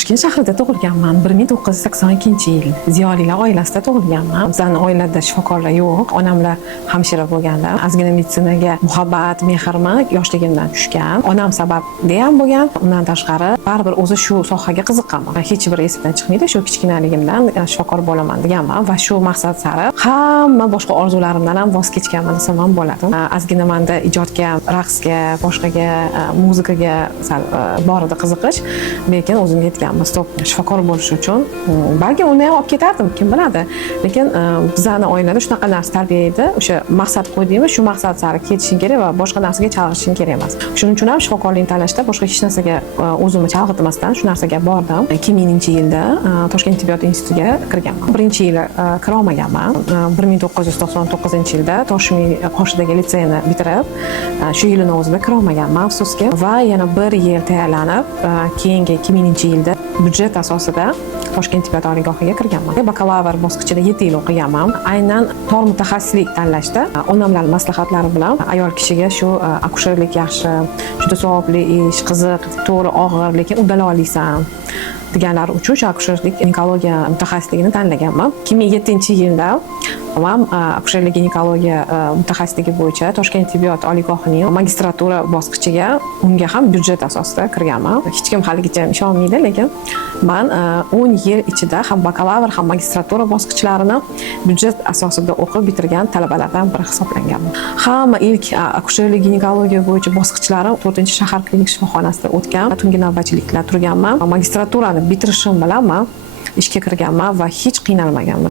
Toshkent shahrida tug'ilganman. 1982-yil ziyolilar oilasida tug'ilganman. Bizning oilada shifokorlar yo'q. Onamlar hamshira bo'lganlar. Ozgina meditsinaga muhabbat, mehrmi yoshligimdan tushgan. Onam sababli ham bo'lgan. Undan tashqari baribir o'zi shu sohaga qiziqqanman. Hech bir esimdan chiqmaydi. Shu kichkinaligimdan shifokor bo'laman deganman va shu maqsad sari hamma boshqa orzularimdan ham voz kechganman desam ham bo'ladi. Ozgina menda ijodga, raqsga, boshqaga, muzikaga sal bor edi qiziqish. Lekin o'zimga yetganman, stop, shifokor bo'lish uchun. Balki uni ham olib ketardim, kim biladi. Lekin bizning oilada shunaqa narsa tarbiya edi. O'sha maqsad qo'ydingmi, shu maqsad sari ketishing kerak va boshqa narsaga chalg'ishing kerak emas. Shuning uchun ham shifokorlikni tanlashda boshqa hech narsaga o'zimni chalg'itmasdan shu narsaga bordim. 2000-yilda Toshkent tibbiyot institutiga kirganman. Birinchi yili kira olmaganman. 1999-yilda Toshmi qoshidagi litseyni bitirib, shu yilning o'zida kira olmaganman afsuski va yana bir yil tayyorlanib, keyingi 2000-yilda byudjet asosida Toshkent tibbiyot oliygohiga kirganman. Bakalavr bosqichida 7 yil o'qiganman. Aynan tor mutaxassislik tanlashda onamlar maslahatlari bilan ayol kishiga shu akusherlik yaxshi, juda savobli ish, qiziq, to'g'ri og'ir, lekin uddala olmaysan deganlar uchun shu akusherlik ginekologiya mutaxassisligini tanlaganman. 2007-yilda men akusherlik ginekologiya mutaxassisligi bo'yicha Toshkent tibbiyot oliygohining magistratura bosqichiga unga ham byudjet asosida kirganman. Hech kim haligacha ishonmaydi, lekin men 10 yil ichida ham bakalavr ham magistratura bosqichlarini byudjet asosida o'qib bitirgan talabalardan biri hisoblanganman. Hamma ilk akusherlik ginekologiya bo'yicha bosqichlarim 4-shahar klinik shifoxonasida o'tgan. Tungi navbatchiliklar turganman. Magistraturani bitirishim bilan men ishga kirganman va hech qiynalmaganman.